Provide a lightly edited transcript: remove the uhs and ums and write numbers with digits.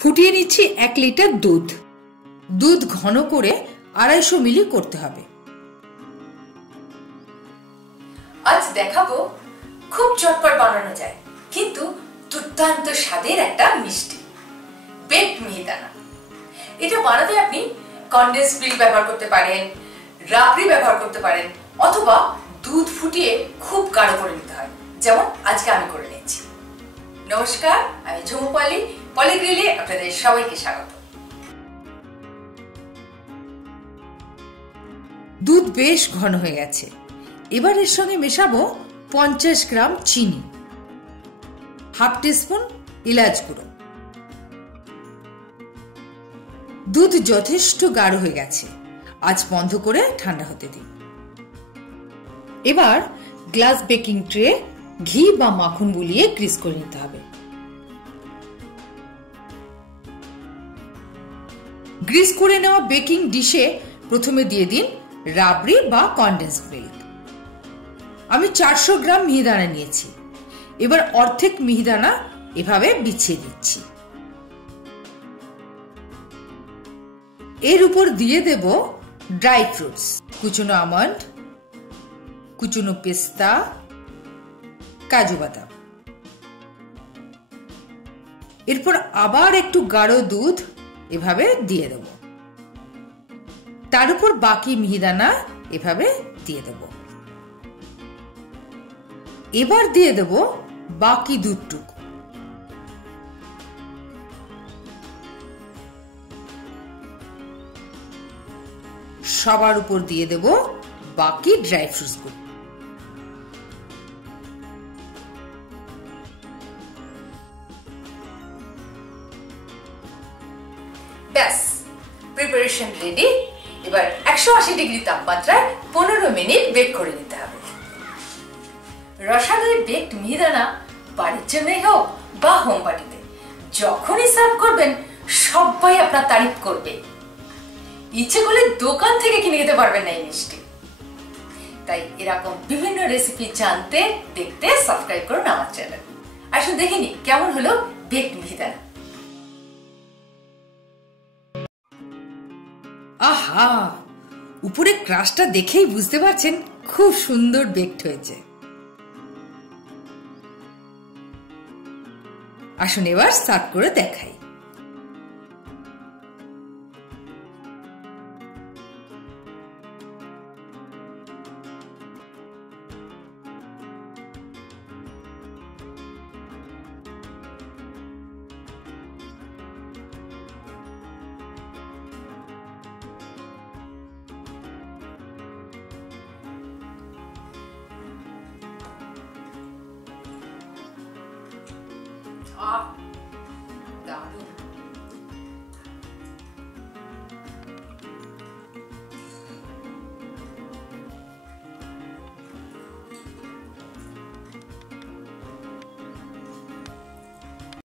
ফুটিয়ে নিচ্ছি 1 লিটার দুধ। দুধ ঘন করে 250 মিলি করতে হবে। আজ দেখাবো খুব চটপট বানানো যায় কিন্তু দুর্দান্ত স্বাদের একটা মিষ্টি বেকড মিহিদানা। এটা বানাতে আপনি কনডেন্স মিল্ক ব্যবহার করতে পারেন, রাবড়ি ব্যবহার করতে পারেন, অথবা দুধ ফুটিয়ে খুব গাঢ় করে নিতে হয়, যেমন আজকে আমি করে নিচ্ছি। নমস্কার, আমি ঝুমু পলি, পলিগ্রিলে আপনাদের সবাইকে স্বাগত। দুধ বেশ ঘন হয়ে গেছে। এবার এর সঙ্গে মেশাবো 50 গ্রাম চিনি, হাফ টিস্পুন এলাচ গুঁড়ো। দুধ যথেষ্ট গাঢ় হয়ে গেছে, আজ বন্ধ করে ঠান্ডা হতে দিন। এবার গ্লাস বেকিং ট্রে ঘি বা মাখন বুলিয়ে গ্রিস করে নিতে হবে। গ্রিস করে নেওয়া বেকিং ডিশে প্রথমে দিয়ে দিন রাবড়ি বা কনডেন্স মিল্ক। আমি 400 গ্রাম মিহিদানা নিয়েছি। এবার অর্ধেক মিহিদানা এভাবে বিছিয়ে দিচ্ছি। এর উপর দিয়ে দেব ড্রাই ফ্রুটস, কুচনো আমন্ড, কুচনো পেস্তা, কাজু বাদাম। এরপর আবার একটু গাঢ় দুধ এভাবে দিয়ে দেব। তার উপর বাকি মিহিদানা এভাবে দিয়ে দেব। এবার দিয়ে দেব বাকি দুধটুকু। সবার উপর দিয়ে দেব বাকি ড্রাই ফ্রুটস গুলো। ব্যাস, প্রিপারেশন রেডি। এবার 180 ডিগ্রি তাপমাত্রায় 15 মিনিট বেক করে নিতে হবে। রসালো বেকড মিহিদানা বাড়ির জন্যই হোক বা হোম পার্টিতে যখনই সার্ভ করবেন সবাই আপনার তারিফ করবে। ইচ্ছে করলে দোকান থেকে কিনে খেতে পারবেন না এই মিষ্টি। তাই এরকম বিভিন্ন রেসিপি জানতে দেখতে সাবস্ক্রাইব করুন আমার চ্যানেল। আসুন দেখিনি কেমন হলো বেকড মিহিদানা। আহা, উপরে ক্রাশটা দেখেই বুঝতে পারছেন খুব সুন্দর বেকড হয়েছে। আসুন এবার সার্ভ করে দেখাই। দারুণ।